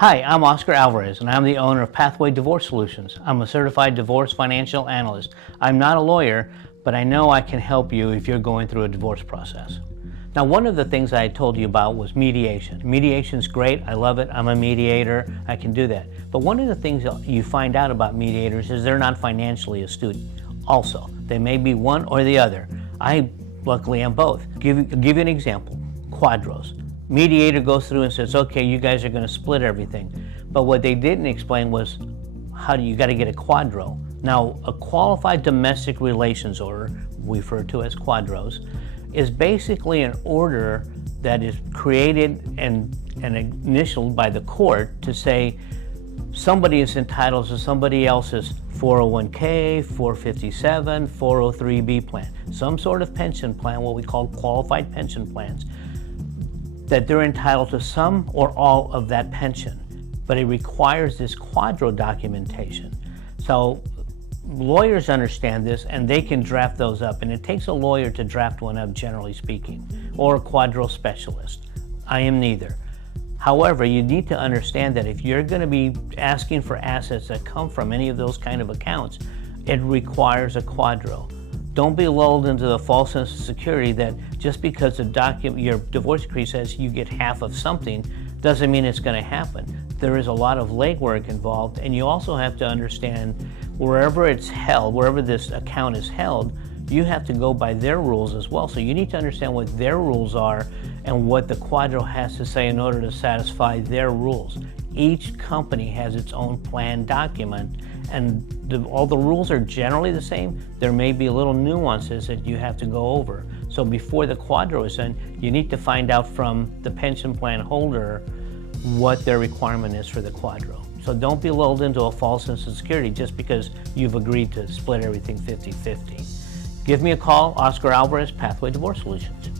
Hi, I'm Oscar Alvarez, and I'm the owner of Pathway Divorce Solutions. I'm a certified divorce financial analyst. I'm not a lawyer, but I know I can help you if you're going through a divorce process. Now, one of the things I told you about was mediation. Mediation's great. I love it. I'm a mediator. I can do that. But one of the things you find out about mediators is they're not financially astute. Also, they may be one or the other. I luckily am both. Give you an example. QDROs. Mediator goes through and says, okay, you guys are going to split everything. But what they didn't explain was how do you got to get a QDRO. Now, a qualified domestic relations order, we refer to as QDROs, is basically an order that is created and initialed by the court to say somebody is entitled to somebody else's 401k, 457, 403b plan, some sort of pension plan, what we call qualified pension plans, that they're entitled to some or all of that pension, but it requires this QDRO documentation. So lawyers understand this and they can draft those up, and it takes a lawyer to draft one up, generally speaking, or a QDRO specialist. I am neither. However, you need to understand that if you're going to be asking for assets that come from any of those kind of accounts, it requires a QDRO. Don't be lulled into the false sense of security that just because your divorce decree says you get half of something doesn't mean it's going to happen. There is a lot of legwork involved, and you also have to understand wherever it's held, wherever this account is held, you have to go by their rules as well. So you need to understand what their rules are and what the QDRO has to say in order to satisfy their rules. Each company has its own plan document, and all the rules are generally the same. There may be little nuances that you have to go over. So before the QDRO is done, you need to find out from the pension plan holder what their requirement is for the QDRO. So don't be lulled into a false sense of security just because you've agreed to split everything 50-50. Give me a call, Oscar Alvarez, Pathway Divorce Solutions.